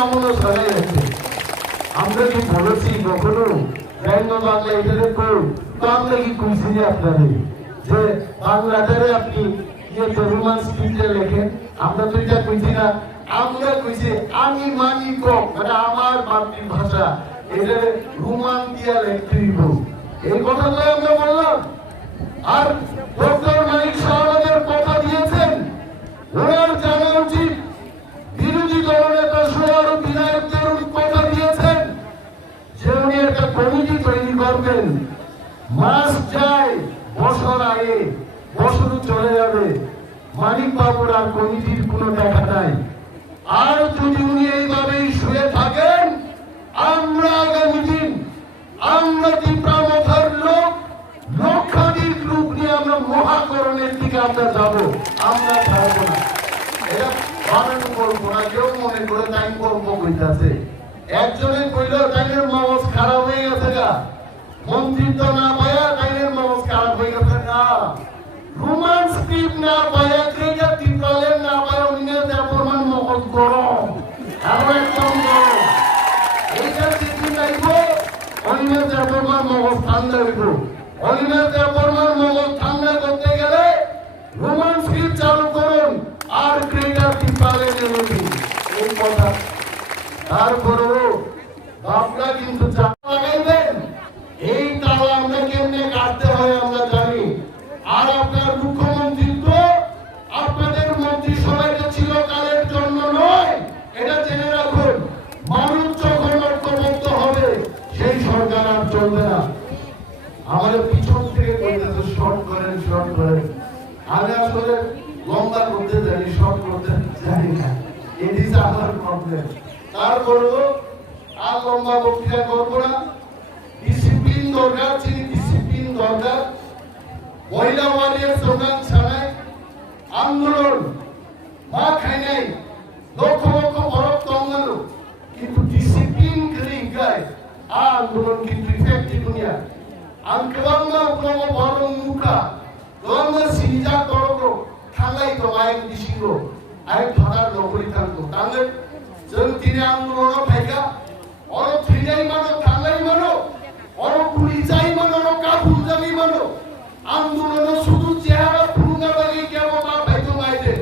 এমনও চলে যাচ্ছে। আমরা কি বলেছি কখনো ব্যঙ্গ বাংলা এখানে করুন? তো আমরা কি কইছি যে আপনাদের যে বাংলাটারে আপনি রোমান স্ক্রিপ্টে লেখেন? আমরা তো এটা কইছি না। আমরা কইছি আমি মানি কম, মানে আমার মাতৃভাষা, এটা রোমান দিয়া লিখতে দিব, এই কথাটা আমরা বললাম। আর ডক্টর মানিক সাহেবের কথা দিয়েছেন, ওনার জানা উচিত বিরোধী দলনেতা সহ বিধায়কদের কথা দিয়েছেন যে উনি একটা কমিটি তৈরি করবেন। মাস যায়, বছর আগে বছর চলে যাবে, মানিক বাবুর আর কমিটির কোনো দেখা নাই। আর যদি উনি এইভাবেই শুয়ে থাকেন, আমরা আগামী দিন আমরা তীব্রামথার লোক লক্ষাধিক লোক নিয়ে আমরা মহাকরণের দিকে আমরা যাব, আমরা ছাড়বো না। এটা বানানো করবো না, কেউ মনে করে তাই করবো কইতাছে। একজনে কইল তাইনের মগজ খারাপ হয়ে গেছে গা, মন্ত্রিত্ব না পায়া তাইনের মগজ খারাপ হয়ে গেছে না, রোমান স্ক্রিপ্ট না পায়া ক্রেজা টিপ্রালেন না পায়া উনি প্রমাণ মগজ গরম, আরো একদম গরম। এইটা যেদিন লাগব অনিমের প্রমাণ মগজ ঠান্ডা হইব। অনিমের প্রমাণ মগজ ঠান্ডা করতে গেলে রোমান স্ক্রিপ্ট চালু করুন আর ক্রেজা টিপ্রালেন এই কথা। তারপরেও আপনারা কিন্তু লাগাইবেন, এই তালা আমরা কেমনে কাটতে হয় আমরা জানি। আর আপনার মুখ্যমন্ত্রী তো আপনাদের মন্ত্রিসভায় চিরকালের জন্য নয়, এটা জেনে রাখুন। মানুষ যখন ঐক্যবদ্ধ হবে সেই সরকার আর চলবে না। আমাদের পিছন থেকে বলতেছে শর্ট করেন শর্ট করেন, আমি আসলে লম্বা করতে জানি, শর্ট করতে জানি না, এটি আমার প্রবলেম। তারপরেও আর লম্বা বক্তৃতা করবো না। ডিসিপ্লিন দরকার, ডিসিপ্লিন দরকার। মহিলা ওয়ারিয়ার স্লোগান ছাড়াই আন্দোলন মা খাই নাই, লক্ষ লক্ষ বরফ তঙ্গালো, কিন্তু ডিসিপ্লিন করে গায় আন্দোলন কিন্তু ইফেক্টিভ দুনিয়া। আঙ্কবাঙ্গা উপলঙ্গ বরং মুখা লঙ্গ সিজা করো থাঙ্গাই তো আইন দিশিঙ্গো আইন ধরার নকরি থাকতো তাহলে जों दिनै आन्दोलनाव फायगा अरो थैनाय मानो थांनाय मानो अरो गुलिजाय मानो अरो काफुलजाय मानो आन्दोलनाव शुधु চেহারা ফুলগা লাগি কেবল মা ভাইতো মাইদে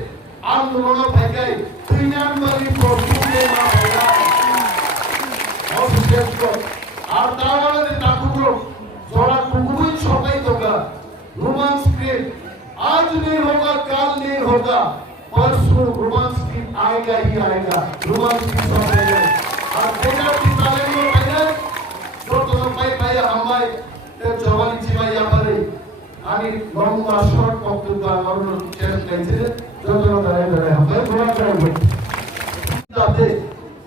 आन्दोलनाव फायगाय थैनाय मानि প্রস্তুতে মা ভাইরা অসুস্থ আর তাওয়ালে তাকুরো জোড়া কুকুরই সবাই তোগা रोमांस स्क्रिप्ट आज नहीं होगा कल नहीं होगा परसों रोमांस स्क्रिप्ट आएगा ही आएगा। रोमांस स्क्रिप्ट होगा और बेटा पिताले में पहले जो तो भाई भाई हमारे ते जवानी जीवा या परे आनी लंबा शॉर्ट वक्तव्य और शेयर कैसे जो तो दारे हमें थोड़ा करेंगे ताते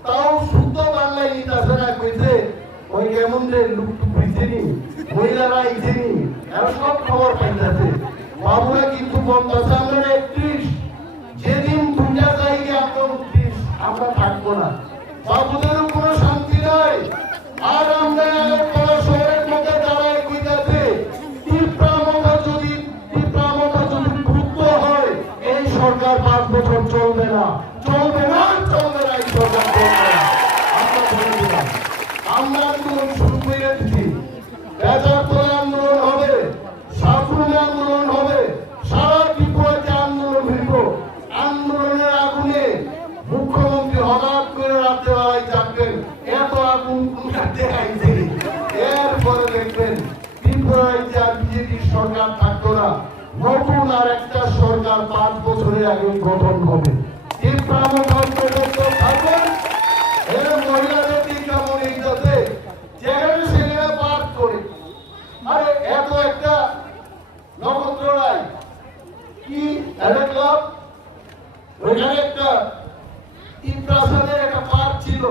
ताऊ शुद्ध बांग्ला इता सना कैसे ওই কেমন যে লুক টুক বুঝেনি মহিলারা ইজেনি আর সব খবর পাইতাছে। বাবুরা কিন্তু বলতাছে আমরা 31 যেদিন দুনিয়া যাইগে আমরা 29 আমরা থাকবো না। বাবুদের কোনো শান্তি নাই। আর আমরা বড় শহরের মধ্যে দাঁড়ায় কইতাছে তীব্রামতা যদি ক্রুদ্ধ হয় এই সরকার 5 বছর চলবে না চলবে না চলবে না, এই সরকার চলবে না। আমরা বলে দিলাম আমরা আন্দোলন শুরু করে দিচ্ছি। বেজারতলা আন্দোলন হবে, সাফুনে আন্দোলন হবে, সারা ত্রিপুরাতে আন্দোলন হইব। আন্দোলনের আগুনে মুখ্যমন্ত্রী হঠাৎ করে রাত্রেবেলায় জানবেন এত আগুন কোনটাতে আইছে। এরপরে দেখবেন ত্রিপুরায় যে আর বিজেপি সরকার থাকতো না, নতুন আর একটা সরকার 5 বছরের আগে গঠন হবে। তীব্রামথার পর্যন্ত থাকবেন এর মহিলাদের টিকা মনে যাতে যেখানে সেখানে পাঠ করে। আরে এত একটা নক্ষত্র নাই কি একটা ক্লাব, ওইখানে একটা ইপ্রাসাদের একটা পাঠ ছিল।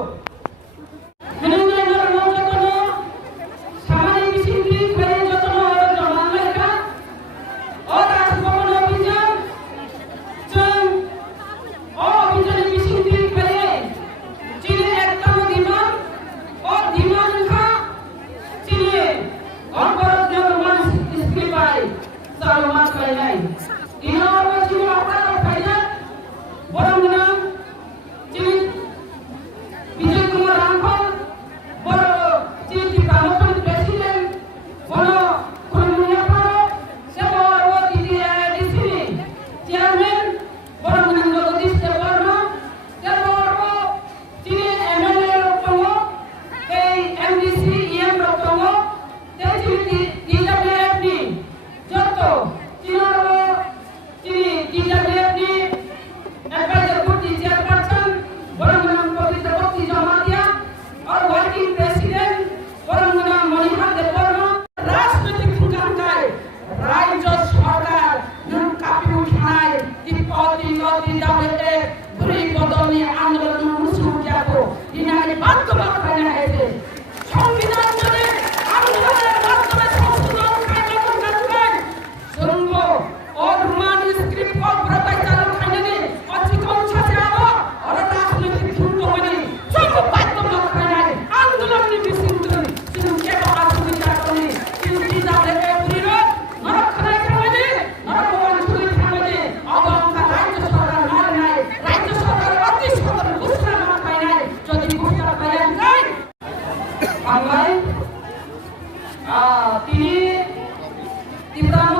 কিতাব